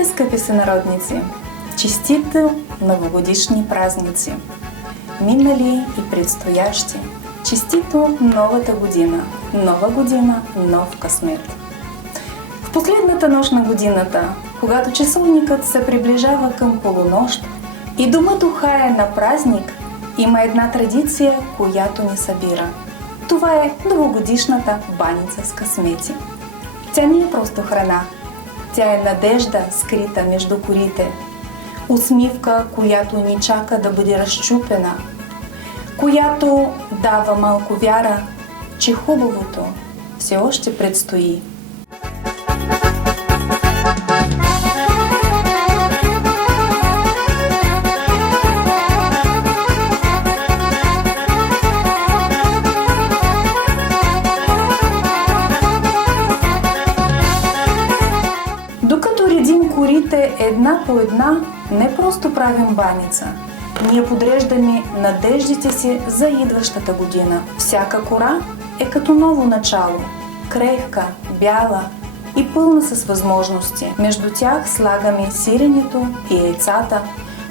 Здравейте, скъпи сънародници! Честито новогодишни празници! Минали и предстоящи! Честито новата година! Нова година, нов късмет! В последната нощ на годината, когато часовникът се приближава към полунощ и домът ухае на празник, има една традиция, която ни събира. Това е новогодишната баница с късмети. Тя не е просто храна. Тя е надежда, скрита между корите. Усмивка, която ни чака да бъде разчупена. Която дава малко вяра, че хубавото все още предстои. Докато редим корите една по една, не просто правим баница. Ние подреждаме надеждите си за идващата година. Всяка кора е като ново начало. Крехка, бяла и пълна с възможности. Между тях слагаме сиренето и яйцата,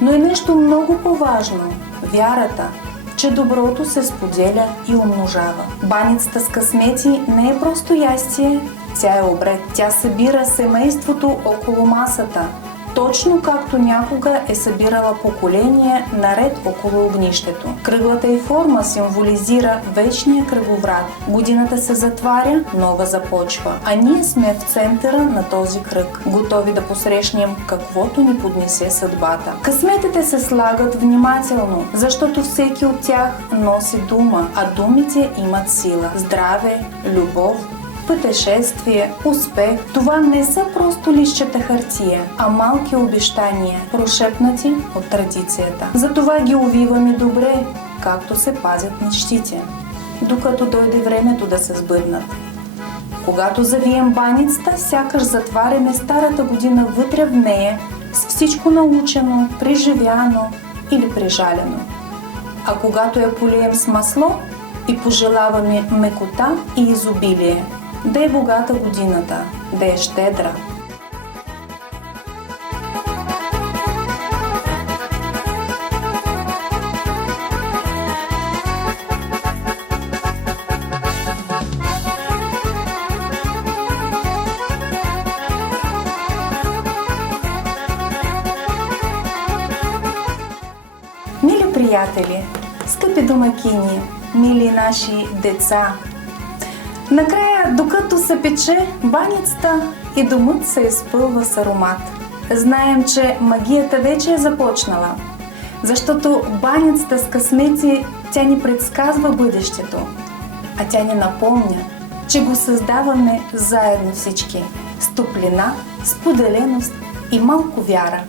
но е нещо много по-важно – вярата, че доброто се споделя и умножава. Баницата с късмети не е просто ястие, тя е обред. Тя събира семейството около масата, точно както някога е събирала поколение наред около огнището. Кръглата й форма символизира вечния кръговрат. Годината се затваря, нова започва, а ние сме в центъра на този кръг, готови да посрещнем каквото ни поднесе съдбата. Късметите се слагат внимателно, защото всеки от тях носи дума, а думите имат сила. Здраве, любов, пътешествие, успех. Това не са просто листчета хартия, а малки обещания, прошепнати от традицията. Затова ги увиваме добре, както се пазят мечтите, докато дойде времето да се сбъднат. Когато завием баницата, сякаш затваряме старата година вътре в нея с всичко научено, преживяно или прежалено. А когато я полием с масло и пожелаваме мекота и изобилие, да е богата годината, да е щедра. Мили приятели, скъпи домакини, мили наши деца, накрая, докато се пече баницата и домът се изпълва с аромат. Знаем, че магията вече е започнала, защото баницата с късмети, тя ни предсказва бъдещето, а тя ни напомня, че го създаваме заедно всички с топлина, споделеност и малко вяра.